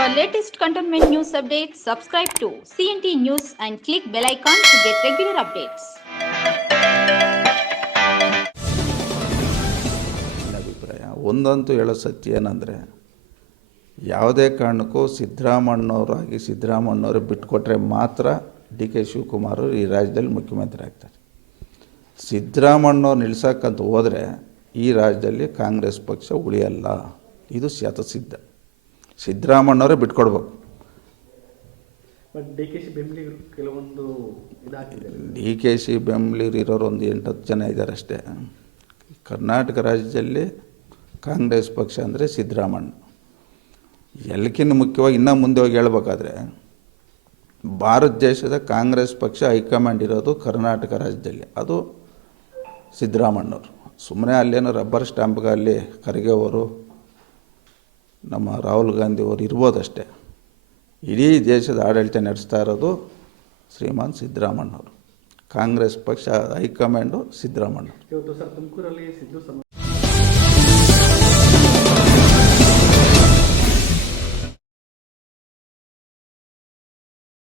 For latest cantonment news updates, subscribe to CNT News and click bell icon to get regular updates. ನನ್ನ ಅಭಿಪ್ರಾಯ ಒಂದಂತೂ ಹೇಳೋ ಸತ್ಯ ಏನಂದರೆ ಯಾವುದೇ ಕಾರಣಕ್ಕೂ ಸಿದ್ದರಾಮಣ್ಣವರಾಗಿ ಸಿದ್ದರಾಮಣ್ಣವರು ಬಿಟ್ಕೊಟ್ರೆ ಮಾತ್ರ ಡಿ ಕೆ ಶಿವಕುಮಾರ್ ಈ ರಾಜ್ಯದಲ್ಲಿ ಮುಖ್ಯಮಂತ್ರಿ ಆಗ್ತಾರೆ. ಸಿದ್ದರಾಮಣ್ಣವ್ರು ನಿಲ್ಸಕ್ಕಂತ ಹೋದರೆ ಈ ರಾಜ್ಯದಲ್ಲಿ ಕಾಂಗ್ರೆಸ್ ಪಕ್ಷ ಉಳಿಯಲ್ಲ. ಇದು ಶತಸಿದ್ಧ. ಸಿದ್ದರಾಮಣ್ಣವರೇ ಬಿಟ್ಕೊಡ್ಬೇಕು. ಬಟ್ ಡಿ ಕೆ ಸಿ ಬೆಂಬಲಿಗರು ಕೆಲವೊಂದು ಡಿ ಕೆ ಸಿ ಬೆಂಬಲಿಗರು ಇರೋರು ಒಂದು ಎಂಟು ಹತ್ತು ಜನ ಇದ್ದಾರೆ ಅಷ್ಟೇ. ಕರ್ನಾಟಕ ರಾಜ್ಯದಲ್ಲಿ ಕಾಂಗ್ರೆಸ್ ಪಕ್ಷ ಅಂದರೆ ಸಿದ್ದರಾಮಣ್ಣ ಎಲ್ಲಕ್ಕಿಂತ ಮುಖ್ಯವಾಗಿ ಇನ್ನೂ ಮುಂದೆ ಹೋಗಿ ಹೇಳ್ಬೇಕಾದ್ರೆ ಭಾರತ ದೇಶದ ಕಾಂಗ್ರೆಸ್ ಪಕ್ಷ ಹೈಕಮಾಂಡ್ ಇರೋದು ಕರ್ನಾಟಕ ರಾಜ್ಯದಲ್ಲಿ. ಅದು ಸಿದ್ದರಾಮಣ್ಣವ್ರು ಸುಮ್ಮನೆ ಅಲ್ಲೇನೋ ರಬ್ಬರ್ ಸ್ಟ್ಯಾಂಪ್ಗೆ ಅಲ್ಲಿ ಖರ್ಗೆ ಅವರು ನಮ್ಮ ರಾಹುಲ್ ಗಾಂಧಿ ಅವರು ಇರ್ಬೋದಷ್ಟೇ. ಇಡೀ ದೇಶದ ಆಡಳಿತ ನಡೆಸ್ತಾ ಇರೋದು ಶ್ರೀಮಾನ್ ಸಿದ್ದರಾಮಣ್ಣವರು ಕಾಂಗ್ರೆಸ್ ಪಕ್ಷ ಹೈಕಮಾಂಡು ಸಿದ್ದರಾಮಣ್ಣವ್ರು